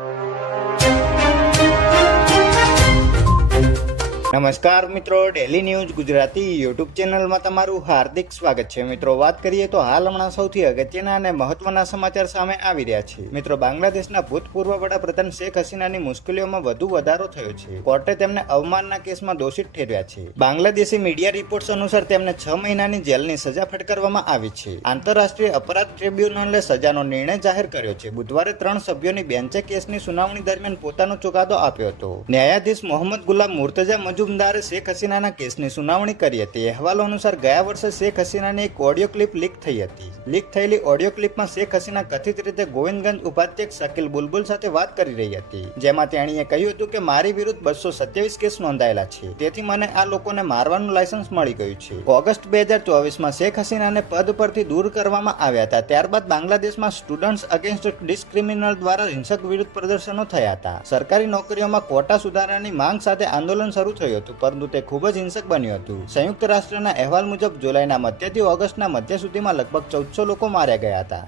you. નમસ્કાર મિત્રો daily news Gujarati YouTube ચેનલમાં તમારું હાર્દિક સ્વાગત છે. મિત્રો, વાત કરીએ તો હાલ હમણાં સૌથી અગત્યના અને મહત્વના સમાચાર સામે આવી રહ્યા છે. મિત્રો, બાંગ્લાદેશના ભૂતપૂર્વ વડાપ્રધાન શેખ હસીનાની મુશ્કેલીઓમાં વધુ વધારો થયો છે. કોર્ટે તેમને અવમાનના કેસમાં દોષિત ઠેરવ્યા છે. બાંગ્લાદેશી મીડિયા રિપોર્ટ્સ અનુસાર તેમને છ મહિનાની જેલની સજા ફટકારવામાં આવી છે. આંતરરાષ્ટ્રીય અપરાધ ટ્રિબ્યુનલે સજાનો નિર્ણય જાહેર કર્યો છે. બુધવારે ત્રણ સભ્યોની બેન્ચે કેસની સુનાવણી દરમિયાન પોતાનો ચુકાદો આપ્યો હતો. ન્યાયાધીશ મોહમ્મદ ગુલામ મુર્તજા મજુમદારે શેખ હસીનાના કેસની સુનાવણી કરી હતી. અહેવાલો અનુસાર ગયા વર્ષે શેખ હસીનાની એક ઓડિયો ક્લિપ લીક થઈ હતી. લીક થયેલી ઓડિયો ક્લિપમાં શેખ હસીના કથિત રીતે ગોવિંદગંજ ઉપાધ્યક્ષ શકીલ બુલબુલ સાથે વાત કરી રહી હતી. જેમાં તેણીએ કહ્યું હતું કે, મારી વિરુદ્ધ બસો સત્યાવીસ કેસ નોંધાયેલા છે. તેથી મને આ લોકોને મારવાનું લાયસન્સ મળી ગયું છે. ઓગસ્ટ બે હજાર ચોવીસમાં શેખ હસીનાને પદ પરથી દૂર કરવામાં આવ્યા હતા. ત્યારબાદ બાંગ્લાદેશમાં સ્ટુડન્ટ્સ અગેન્સ્ટ ડિસ્ક્રિમિનલ દ્વારા હિંસક વિરુદ્ધ પ્રદર્શનો થયા હતા. સરકારી નોકરીઓમાં કોટા સુધારાની માંગ સાથે આંદોલન શરૂ થયું હતું, પરંતુ તે ખૂબ જ હિંસક બન્યું હતું. સંયુક્ત રાષ્ટ્રના અહેવાલ મુજબ, જુલાઈના મધ્યથી ઓગસ્ટના મધ્ય સુધીમાં લગભગ ચૌદસો લોકો માર્યા ગયા હતા.